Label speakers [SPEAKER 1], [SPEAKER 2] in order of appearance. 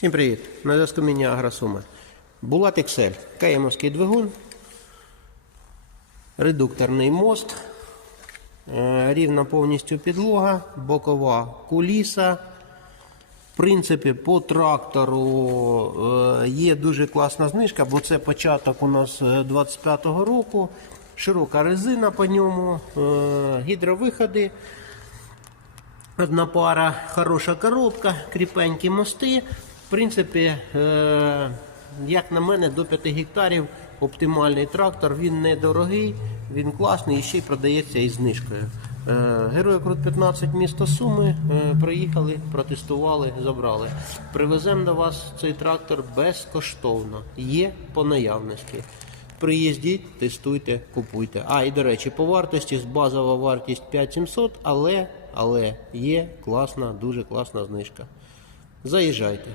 [SPEAKER 1] Всім привіт! На зв'язку мені Агросуми. Булат XL, каємовський двигун, редукторний мост, е, рівна повністю підлога, бокова куліса. В принципі, по трактору е, є дуже класна знижка, бо це початок у нас е, 25-го року. Широка резина по ньому, е, гідровиходи. Одна пара, хороша коробка, кріпенькі мости. В принципі, е, як на мене, до 5 гектарів оптимальний трактор. Він недорогий, він класний і ще й продається із знижкою. Е, Герої Крут 15 місто Суми. е, Приїхали, протестували, забрали. Привеземо до вас цей трактор безкоштовно. Є по наявності. Приїздіть, тестуйте, купуйте. А, і до речі, по вартості базова вартість 5700, але, але є класна, дуже класна знижка. Заїжджайте.